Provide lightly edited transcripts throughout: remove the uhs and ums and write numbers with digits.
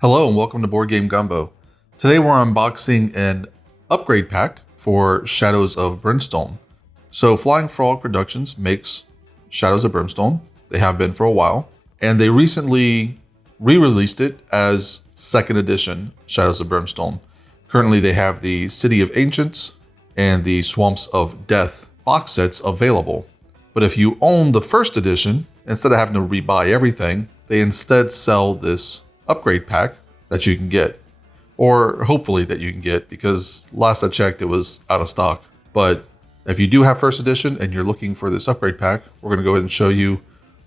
Hello and welcome to Board Game Gumbo. Today we're unboxing an upgrade pack for Shadows of Brimstone. So Flying Frog Productions makes Shadows of Brimstone. They have been for a while, and they recently re-released it as 2nd edition Shadows of Brimstone. Currently they have the City of Ancients and the Swamps of Death box sets available. But if you own the 1st edition, instead of having to rebuy everything, they instead sell this upgrade pack that you can get, or hopefully that you can get, because last I checked it was out of stock. But if you do have 1st edition and you're looking for this upgrade pack, we're going to go ahead and show you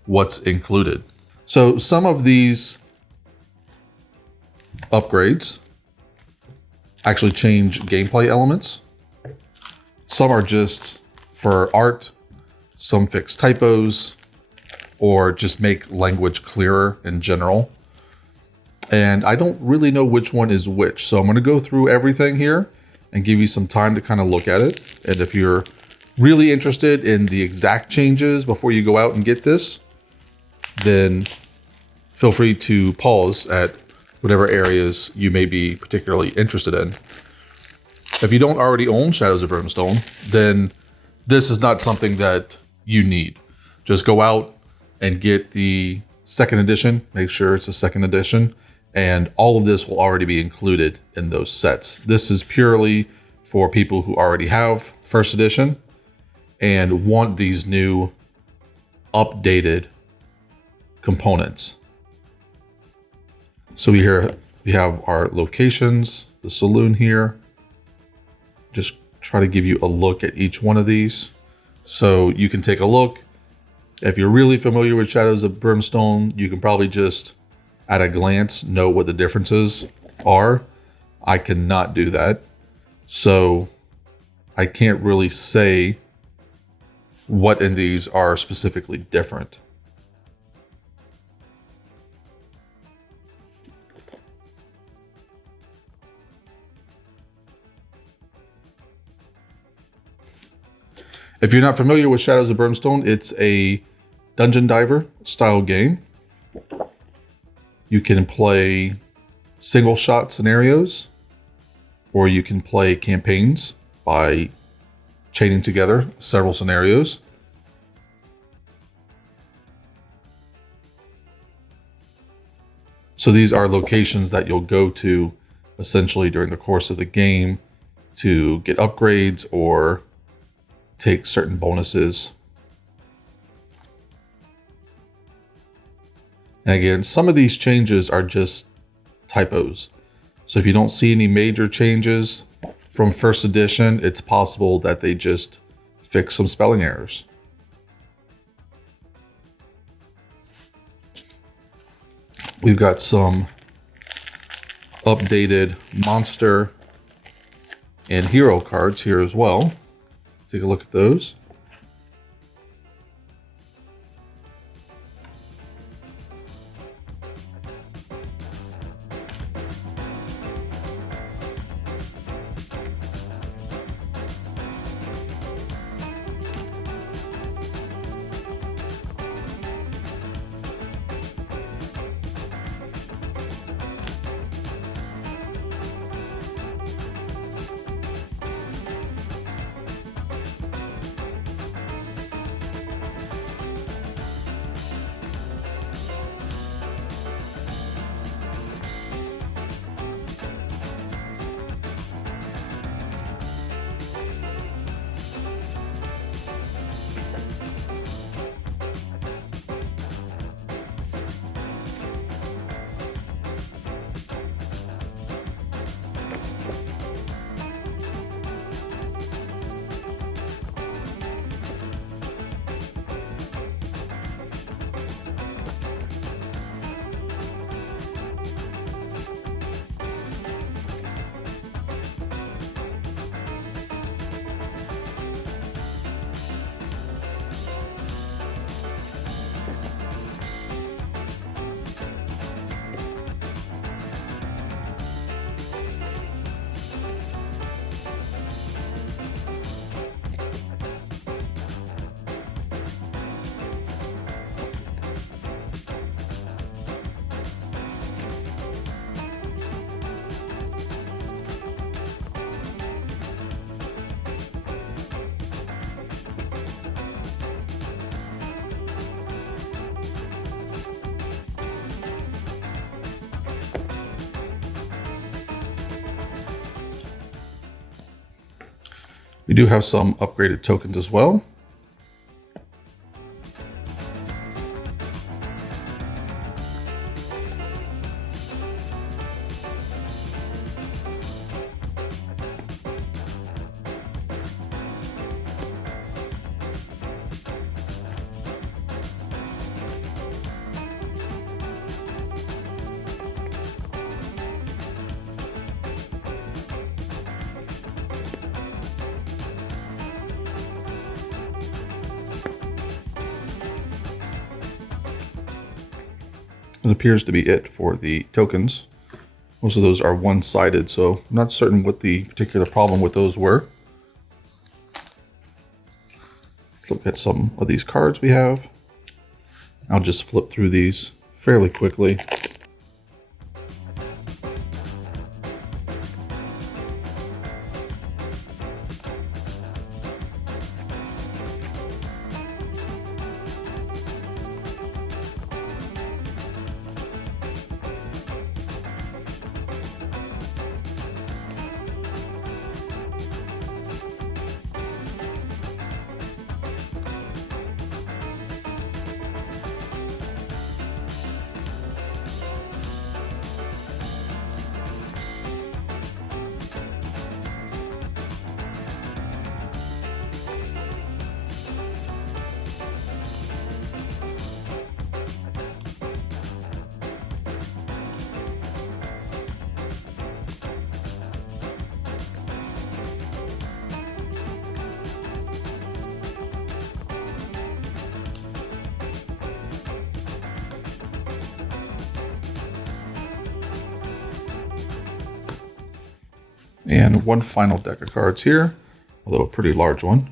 what's included. So some of these upgrades actually change gameplay elements. Some are just for art, some fix typos, or just make language clearer in general. And I don't really know which one is which. So I'm going to go through everything here and give you some time to kind of look at it. And if you're really interested in the exact changes before you go out and get this, then feel free to pause at whatever areas you may be particularly interested in. If you don't already own Shadows of Brimstone, then this is not something that you need. Just go out and get the 2nd edition. Make sure it's the 2nd edition. And all of this will already be included in those sets. This is purely for people who already have 1st edition and want these new updated components. So we have our locations, the saloon here. Just try to give you a look at each one of these so you can take a look. If you're really familiar with Shadows of Brimstone, you can probably just at a glance know what the differences are. I cannot do that. So I can't really say what in these are specifically different. If you're not familiar with Shadows of Brimstone, it's a dungeon diver style game. You can play single shot scenarios, or you can play campaigns by chaining together several scenarios. So these are locations that you'll go to essentially during the course of the game to get upgrades or take certain bonuses. And again, some of these changes are just typos. So if you don't see any major changes from 1st edition, it's possible that they just fix some spelling errors. We've got some updated monster and hero cards here as well. Take a look at those. We do have some upgraded tokens as well. It appears to be it for the tokens. Most of those are one-sided, so I'm not certain what the particular problem with those were. Let's look at some of these cards we have. I'll just flip through these fairly quickly. And one final deck of cards here, although a pretty large one.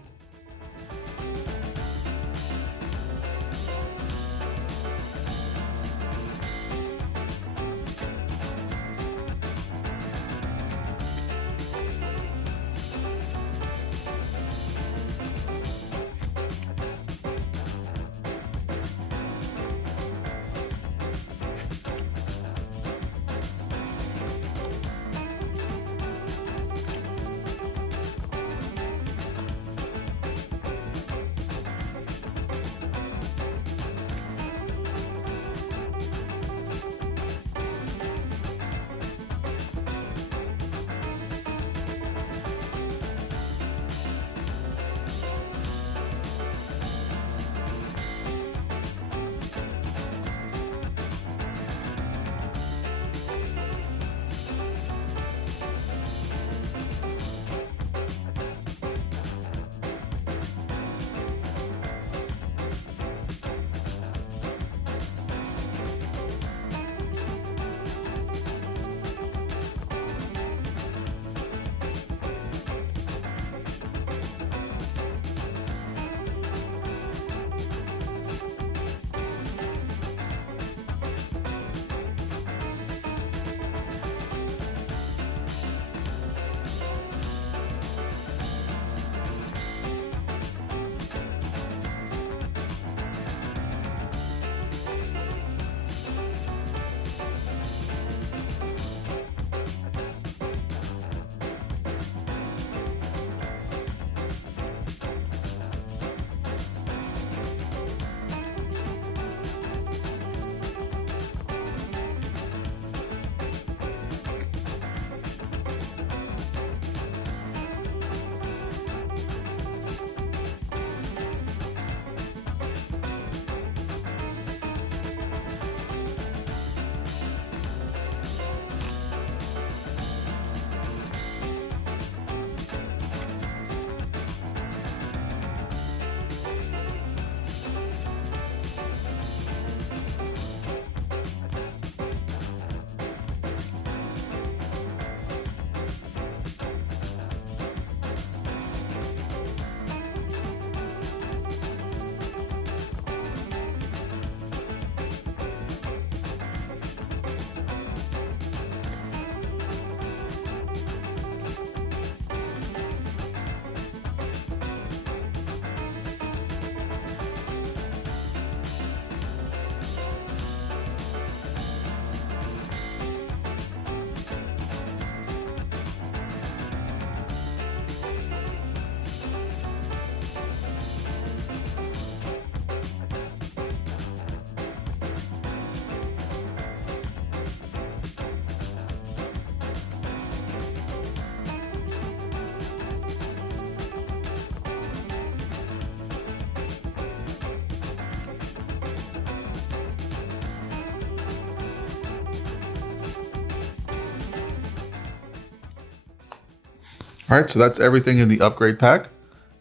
All right, so that's everything in the upgrade pack.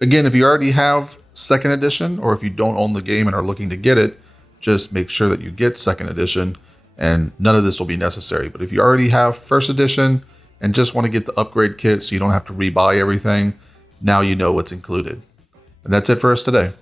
Again, if you already have second edition, or if you don't own the game and are looking to get it, just make sure that you get second edition, and none of this will be necessary. But if you already have first edition and just want to get the upgrade kit so you don't have to rebuy everything, now you know what's included. And that's it for us today.